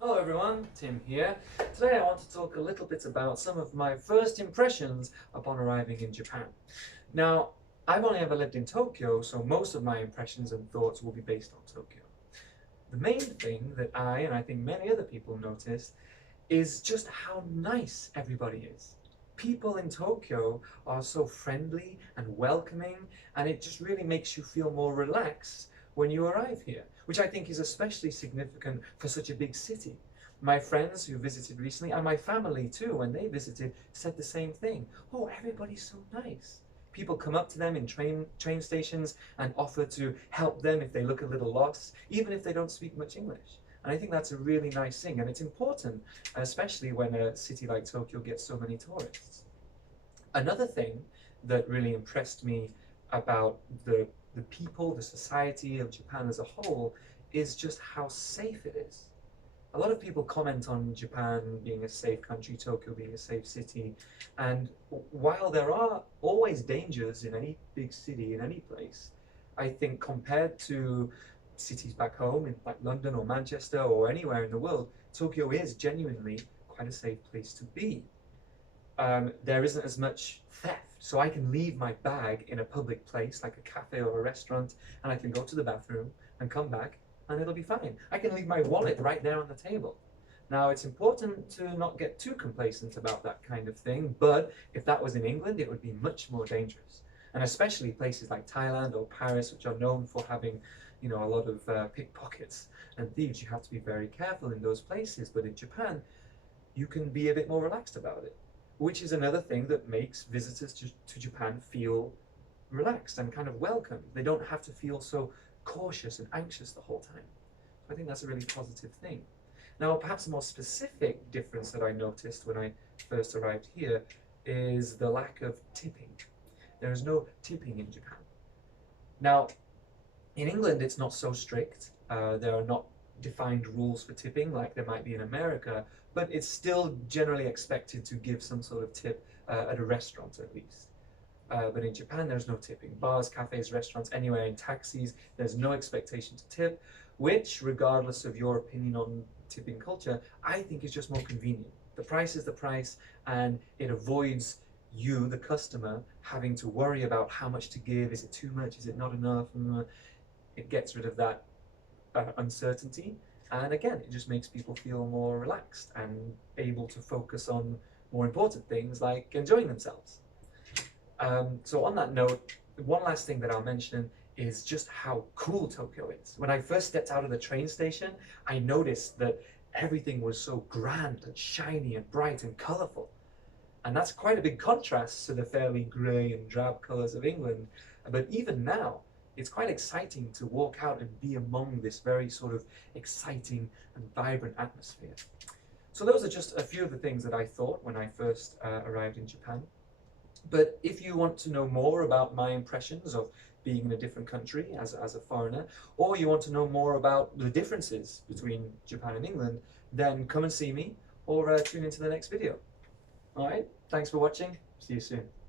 Hello everyone, Tim here. Today I want to talk a little bit about some of my first impressions upon arriving in Japan. Now, I've only ever lived in Tokyo, so most of my impressions and thoughts will be based on Tokyo. The main thing that I think many other people noticed is just how nice everybody is. People in Tokyo are so friendly and welcoming, and it just really makes you feel more relaxed when you arrive here, which I think is especially significant for such a big city. My friends who visited recently, and my family too, when they visited, said the same thing. Oh, everybody's so nice. People come up to them in train stations and offer to help them if they look a little lost, even if they don't speak much English. And I think that's a really nice thing, and it's important, especially when a city like Tokyo gets so many tourists. Another thing that really impressed me about the people, the society of Japan as a whole, is just how safe it is. A lot of people comment on Japan being a safe country, Tokyo being a safe city, and while there are always dangers in any big city, in any place, I think compared to cities back home in like London or Manchester or anywhere in the world, Tokyo is genuinely quite a safe place to be. There isn't as much theft, so I can leave my bag in a public place like a cafe or a restaurant, and I can go to the bathroom and come back and it'll be fine. I can leave my wallet right there on the table. Now, it's important to not get too complacent about that kind of thing, but if that was in England, it would be much more dangerous. And especially places like Thailand or Paris, which are known for having, a lot of pickpockets and thieves. You have to be very careful in those places, but in Japan, you can be a bit more relaxed about it, which is another thing that makes visitors to Japan feel relaxed and kind of welcome. They don't have to feel so cautious and anxious the whole time. So I think that's a really positive thing. Now, perhaps a more specific difference that I noticed when I first arrived here is the lack of tipping. There is no tipping in Japan. Now, in England, it's not so strict. There are not defined rules for tipping like there might be in America, but it's still generally expected to give some sort of tip at a restaurant at least. But in Japan, there's no tipping. Bars, cafes, restaurants, anywhere, in taxis, there's no expectation to tip, which, regardless of your opinion on tipping culture, I think is just more convenient. The price is the price, and it avoids you, the customer, having to worry about how much to give. Is it too much? Is it not enough? It gets rid of that uncertainty. And again, it just makes people feel more relaxed and able to focus on more important things like enjoying themselves. So on that note, one last thing that I'll mention is just how cool Tokyo is. When I first stepped out of the train station, I noticed that everything was so grand and shiny and bright and colorful. And that's quite a big contrast to the fairly grey and drab colors of England. But even now, it's quite exciting to walk out and be among this very sort of exciting and vibrant atmosphere. So those are just a few of the things that I thought when I first arrived in Japan. But if you want to know more about my impressions of being in a different country as a foreigner, or you want to know more about the differences between Japan and England, then come and see me or tune into the next video. All right, thanks for watching. See you soon.